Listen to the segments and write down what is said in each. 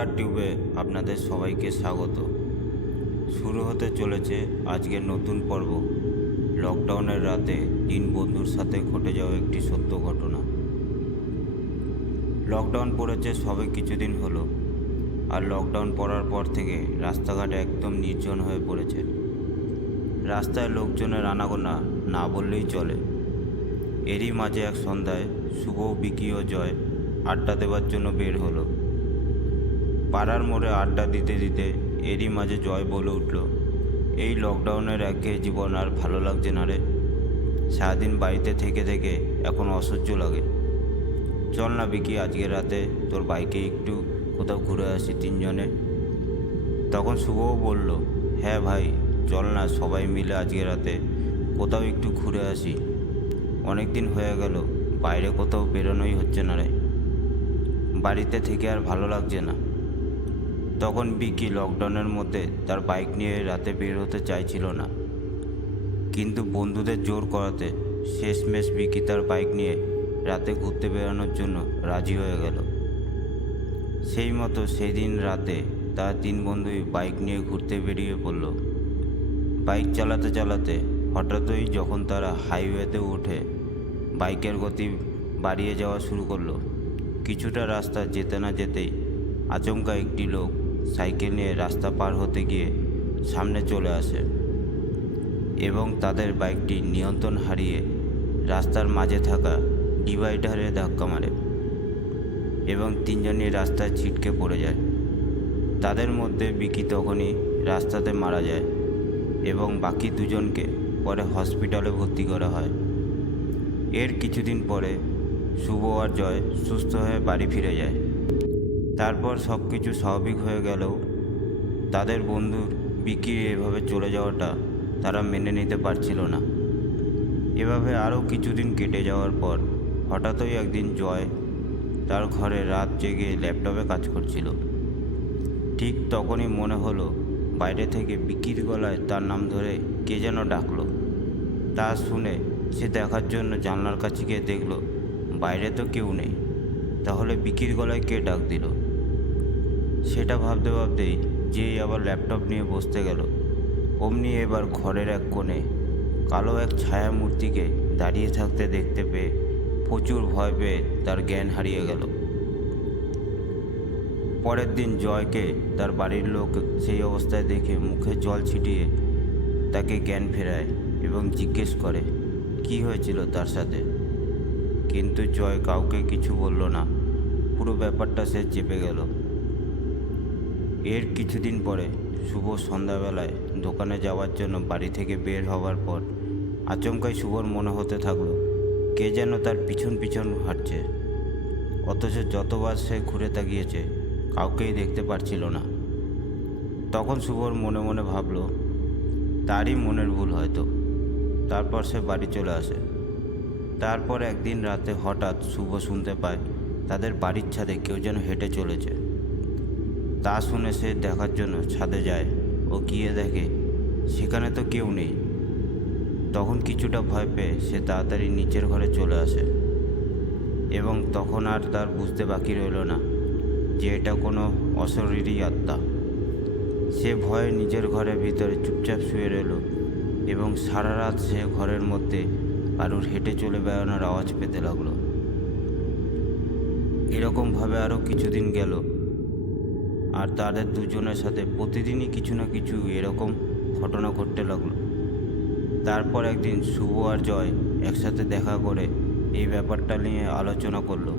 হঠাৎ টিউবে আপনাদের সবাইকে স্বাগত। শুরু হতে চলেছে আজকের নতুন পর্ব। লকডাউনের রাতে তিন বন্ধুর সাথে ঘটে যাওয়া একটি সত্য ঘটনা। লকডাউন পড়েছে সবে কিছুদিন হলো, আর লকডাউন পড়ার পর থেকে রাস্তাঘাট একদম নির্জন হয়ে পড়েছে। রাস্তায় লোকজনের আনাগোনা না বললেই চলে। এরই মাঝে এক সন্ধ্যায় শুভ, বিকি ও জয় আড্ডা দেওয়ার জন্য বের হলো। পাড়ার মোড়ে আড্ডা দিতে দিতে এরই মাঝে জয় বলে উঠল, এই লকডাউনের একঘেয়ে জীবন আর ভালো লাগছে না রে। সারাদিন বাড়িতে থেকে থেকে এখন অসহ্য লাগে। চল না বিকি, আজকে রাতে তোর বাইকে একটু কোথাও ঘুরে আসি তিনজনে। তখন শুভও বলল, হ্যাঁ ভাই চল না, সবাই মিলে আজকে রাতে কোথাও একটু ঘুরে আসি। অনেক দিন হয়ে গেল বাইরে কোথাও বেরোনোই হচ্ছে না রে, বাড়িতে থেকে আর ভালো লাগছে না। তখন বিকি লকডাউনের মধ্যে তার বাইক নিয়ে রাতে বের হতে চাইছিল না, কিন্তু বন্ধুদের জোর করাতে শেষমেশ বিকি তার বাইক নিয়ে রাতে ঘুরতে বেরোনোর জন্য রাজি হয়ে গেল। সেই মতো সেই দিন রাতে তারা তিন বন্ধুই বাইক নিয়ে ঘুরতে বেরিয়ে পড়ল। বাইক চালাতে চালাতে হঠাৎই যখন তারা হাইওয়েতে উঠে বাইকের গতি বাড়িয়ে যাওয়া শুরু করলো, কিছুটা রাস্তা যেতে না যেতেই আচমকা একটি লোক সাইকেল নিয়ে রাস্তা পার হতে গিয়ে সামনে চলে আসে এবং তাদের বাইকটি নিয়ন্ত্রণ হারিয়ে রাস্তার মাঝে থাকা ডিভাইডারে ধাক্কা মারে এবং তিনজনই রাস্তায় ছিটকে পড়ে যায়। তাদের মধ্যে বিকি তখনই রাস্তাতে মারা যায় এবং বাকি দুজনকে পরে হসপিটালে ভর্তি করা হয়। এর কিছুদিন পরে শুভ আর জয় সুস্থ হয়ে বাড়ি ফিরে যায়। তারপর সব কিছু স্বাভাবিক হয়ে গেলেও তাদের বন্ধুর বিকির এভাবে চলে যাওয়াটা তারা মেনে নিতে পারছিল না। এভাবে আরও কিছুদিন কেটে যাওয়ার পর হঠাৎই একদিন জয় তার ঘরে রাত জেগে ল্যাপটপে কাজ করছিল। ঠিক তখনই মনে হলো বাইরে থেকে বিকির গলায় তার নাম ধরে কে যেন ডাকলো। তা শুনে সে দেখার জন্য জানলার কাছে গিয়ে দেখলো বাইরে তো কেউ নেই। তাহলে বিকির গলায় কে ডাক দিল, সেটা ভাবতে ভাবতেই যেই আবার ল্যাপটপ নিয়ে বসতে গেল, অমনি এবার ঘরের এক কোণে কালো এক ছায়া মূর্তিকে দাঁড়িয়ে থাকতে দেখতে পেয়ে প্রচুর ভয় পেয়ে তার জ্ঞান হারিয়ে গেল। পরের দিন জয়কে তার বাড়ির লোক সেই অবস্থায় দেখে মুখে জল ছিটিয়ে তাকে জ্ঞান ফেরায় এবং জিজ্ঞেস করে কি হয়েছিল তার সাথে। কিন্তু জয় কাউকে কিছু বলল না, পুরো ব্যাপারটা সে চেপে গেল। এর কিছুদিন পরে শুভ সন্ধ্যাবেলায় দোকানে যাওয়ার জন্য বাড়ি থেকে বের হওয়ার পর আচমকাই শুভর মনে হতে থাকলো কে যেন তার পিছন পিছন হাঁটছে, অথচ যতবার সে ঘুরে তাকিয়েছে কাউকেই দেখতে পারছিল না। তখন শুভর মনে মনে ভাবলো তারই মনের ভুল হয়তো। তারপর সে বাড়ি চলে আসে। তারপর একদিন রাতে হঠাৎ শুভ শুনতে পায় তাদের বাড়ির ছাদে কেউ যেন হেঁটে চলেছে। তা শুনে সে দেখার জন্য ছাদে যায় ও গিয়ে দেখে সেখানে তো কেউ নেই। তখন কিছুটা ভয় পেয়ে সে তাড়াতাড়ি নিচের ঘরে চলে আসে এবং তখন আর তার বুঝতে বাকি রইল না যে এটা কোনো অশরীরী আত্মা। সে ভয়ে নিজের ঘরের ভিতরে চুপচাপ শুয়ে রইল এবং সারা রাত সে ঘরের মধ্যে কারুর হেঁটে চলে বেড়ানোর আওয়াজ পেতে লাগলো। এরকমভাবে আরও কিছুদিন গেল, আর তাদের দুজনের সাথে প্রতিদিনই কিছু না কিছু এরকম ঘটনা ঘটতে লাগলো। তারপর একদিন শুভ আর জয় একসাথে দেখা করে এই ব্যাপারটা নিয়ে আলোচনা করলো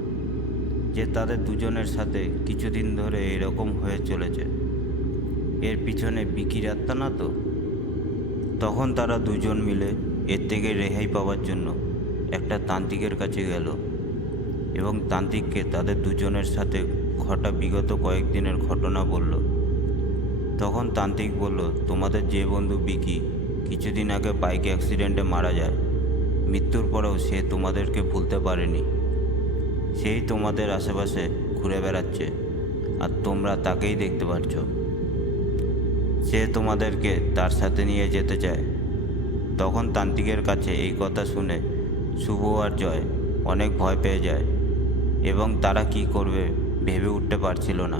যে তাদের দুজনের সাথে কিছুদিন ধরে এরকম হয়ে চলেছে, এর পিছনে বিকির আত্মা না তো। তখন তারা দুজন মিলে এর থেকে রেহাই পাওয়ার জন্য একটা তান্ত্রিকের কাছে গেল এবং তান্ত্রিককে তাদের দুজনের সাথে ঘটা বিগত কয়েকদিনের ঘটনা বলল। তখন তান্ত্রিক বলল, তোমাদের যে বন্ধু বিকি কিছুদিন আগে বাইক অ্যাক্সিডেন্টে মারা যায়, মৃত্যুর পরেও সে তোমাদেরকে ভুলতে পারেনি। সেই তোমাদের আশেপাশে ঘুরে বেড়াচ্ছে আর তোমরা তাকেই দেখতে পাচ্ছ। সে তোমাদেরকে তার সাথে নিয়ে যেতে চায়। তখন তান্ত্রিকের কাছে এই কথা শুনে শুভ আর জয় অনেক ভয় পেয়ে যায় এবং তারা কি করবে ভেবে উঠতে পারছিল না।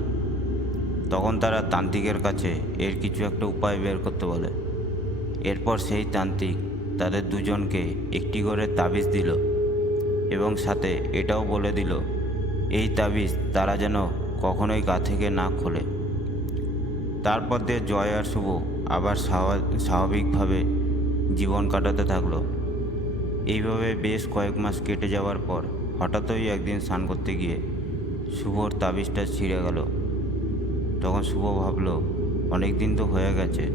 তখন তারা তান্ত্রিকের কাছে এর কিছু একটা উপায় বের করতে বলে। এরপর সেই তান্ত্রিক তাদের দুজনকে একটি করে তাবিজ দিল এবং সাথে এটাও বলে দিল এই তাবিজ তারা যেন কখনোই গা থেকে না খোলে। তারপর দিয়ে জয় আর শুভ আবার স্বাভাবিকভাবে জীবন কাটাতে থাকলো। এইভাবে বেশ কয়েক মাস কেটে যাওয়ার পর হঠাৎই একদিন স্নান করতে গিয়ে শুভর তাবিজটা ছিঁড়ে গেল। তখন শুভ ভাবলো অনেক দিন তো হয়ে গেছে,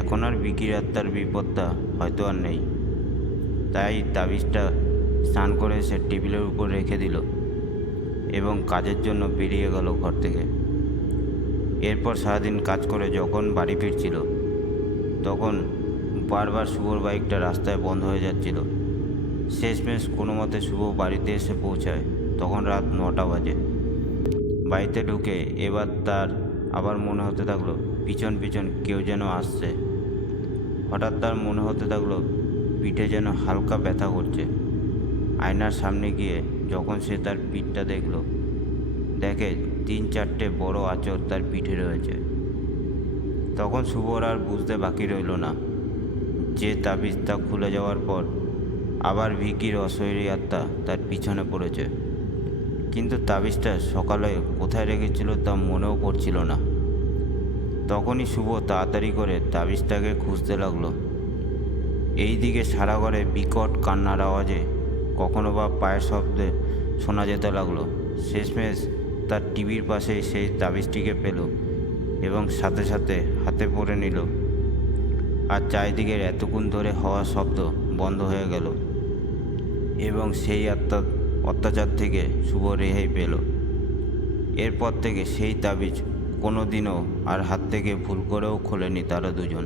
এখন আর বিকির আত্মার বিপদটা হয়তো আর নেই। তাই তাবিজটা স্নান করে সে টেবিলের উপর রেখে দিল এবং কাজের জন্য বেরিয়ে গেল ঘর থেকে। এরপর সারাদিন কাজ করে যখন বাড়ি ফিরছিল তখন বারবার শুভর বাইকটা রাস্তায় বন্ধ হয়ে যাচ্ছিল। শেষমেশ কোনো মতে শুভ বাড়িতে এসে পৌঁছায়। তখন রাত 9টা বাজে। বাড়িতে ঢুকে এবার তার আবার মনে হতে থাকলো পিছন পিছন কেউ যেন আসছে। হঠাৎ তার মনে হতে থাকলো পিঠে যেন হালকা ব্যথা করছে। আয়নার সামনে গিয়ে যখন সে তার পিঠটা দেখে 3-4টে বড় আঁচড় তার পিঠে রয়েছে। তখন শুভর আর বুঝতে বাকি রইল না যে তাবিজটা খুলে যাওয়ার পর আবার ভিকির অশরীরী আত্মা তার পিছনে পড়েছে। কিন্তু তাবিজটা সকালে কোথায় রেখেছিল তা মনেও পড়ছিল না। তখনই শুভ তাড়াতাড়ি করে তাবিজটাকে খুঁজতে লাগলো। এইদিকে সারা ঘরে বিকট কান্নার আওয়াজে কখনো বা পায়ের শব্দে শোনা যেতে লাগলো। শেষমেশ তার টিভির পাশেই সেই তাবিজটিকে পেল এবং সাথে সাথে হাতে পরে নিল। আর চারিদিকের এতক্ষণ ধরে হওয়া শব্দ বন্ধ হয়ে গেল এবং সেই অত্যাচার থেকে শুভ রেহাই পেল। এরপর থেকে সেই তাবিজ কোনো দিনও আর হাত থেকে ভুল করেও খোলেনি তারা দুজন।